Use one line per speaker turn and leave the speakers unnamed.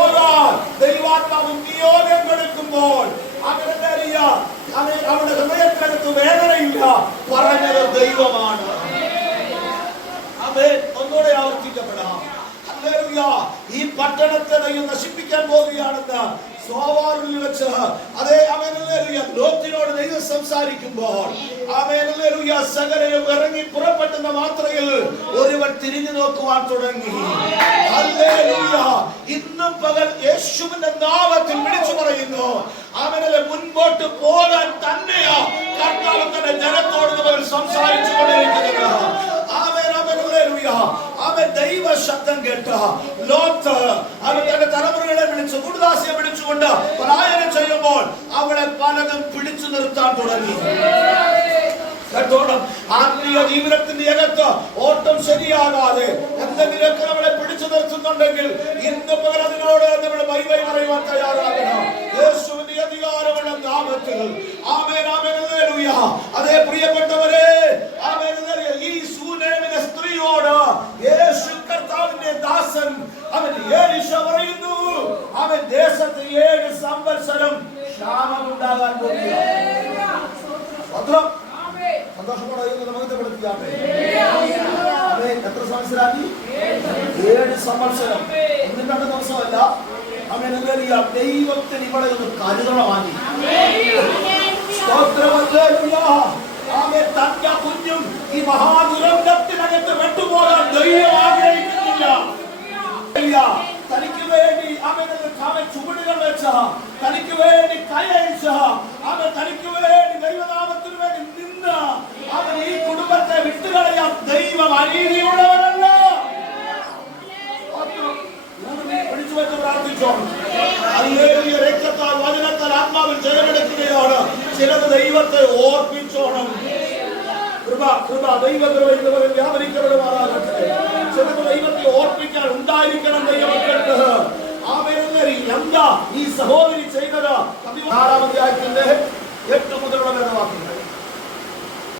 പോകാൻ ദൈവാത്മാവ് നിയോഗം കൊടുക്കുമ്പോൾ അങ്ങനത്തെ അവരുടെ ഹൃദയത്തിനടുത്ത് വേദനയില്ല. പറഞ്ഞത് ദൈവമാണ്. ഒന്നുകൂടെ ആവർത്തിക്കപ്പെടാം. ഈ പട്ടണത്തെ ദൈവം നശിപ്പിക്കാൻ പോവുകയാണെന്ന് സോവാറിൽ വെച്ച് അതേ അവനറിയ ലോകത്തിനോട് ദൈവം സംസാരിക്കുമ്പോൾ അവൻ അവനല്ലേലുയ സകലരും ഇറങ്ങി പുറപ്പെട്ടെന്ന മാത്രയിൽ ഒരുവൻ തിരിഞ്ഞു നോക്കുവാൻ തുടങ്ങി. ഇന്നും പകൽ യേശുവിന്റെ നാമത്തിൽ വിളിച്ചു പറയുന്നു. അവനെ മുൻപോട്ട് പോകാൻ തന്നെയാ കർത്താവ് തന്റെ ജനത്തോട് നമ്മൾ സംസാരിച്ചു കൊണ്ടിരിക്കുന്നത്. അവൻ ദൈവ ശബ്ദം കേട്ട. ലോത്ത് അവൻ തന്റെ തലമുറകളെ വിളിച്ചു കുടുദാസിയെ വിളിച്ചുകൊണ്ട് പലായനം ചെയ്യുമ്പോൾ അവളെ പലതും പിടിച്ചു നിർത്താൻ തുടങ്ങി. കേട്ടോണം ആത്മീയ ജീവിതത്തിന്റെ അകത്ത് ഓട്ടം ശരിയാകാതെ എന്തെങ്കിലുമൊക്കെ നമ്മളെ പിടിച്ചു നിർത്തുന്നുണ്ടെങ്കിൽ ഇന്ന് പകരം അതിനോട് നമ്മൾ ബൈബൈ പറയുവാൻ തയ്യാറാകണം. യേശുവിന്റെ അധികാരമുള്ള നാമത്തിൽ. Amen amen hallelujah. അതേ പ്രിയപ്പെട്ടവരെ ആമേൻ. ഈ സൂനേമിലെ സ്ത്രീയോട് യേശു കർത്താവിന്റെ ദാസൻ അവൻ ഏലിശ പറയുന്നു. അവൻ ദേശത്ത് ഏഴ് സംവത്സരം ക്ഷാമം ഉണ്ടാകാൻ സ്വന്തം ഏഴ് ദിവസമല്ല. ഈ. തനിക്ക് വേണ്ടി അവൻ അവൻ ചുവടുകൾ വേണ്ടി ദൈവനാമത്തിന് വേണ്ടി നിന്ന് അവൻ ഈ കുടുംബത്തെ വിട്ടുകളയാൻ ദൈവം അനീതിയുള്ളവരല്ല. പിടിച്ചു വെച്ച് പ്രാർത്ഥിച്ചോ. ഹല്ലേലൂയ. രക്തത്താൽ വചനത്താൽ ആത്മാവിൽ ജയമെടുക്കുകയാണ്. ചിലത് ദൈവത്തെ ഓർപ്പിച്ചോണം. കൃപ കൃപ ദൈവകൃപ പകൽ വ്യാപരിക്കപ്പെടുമാറാകട്ടെ ചിലത് ദൈവത്തെ ഓർപ്പിക്കാൻ ഉണ്ടായിരിക്കണം ദൈവമക്കൾക്ക്. ആമേന്നരി എന്താ ഈ സഹോദരി ചെയ്തത്? പതിനാറാം അധ്യായത്തിന്റെ എട്ട് മുതലുള്ള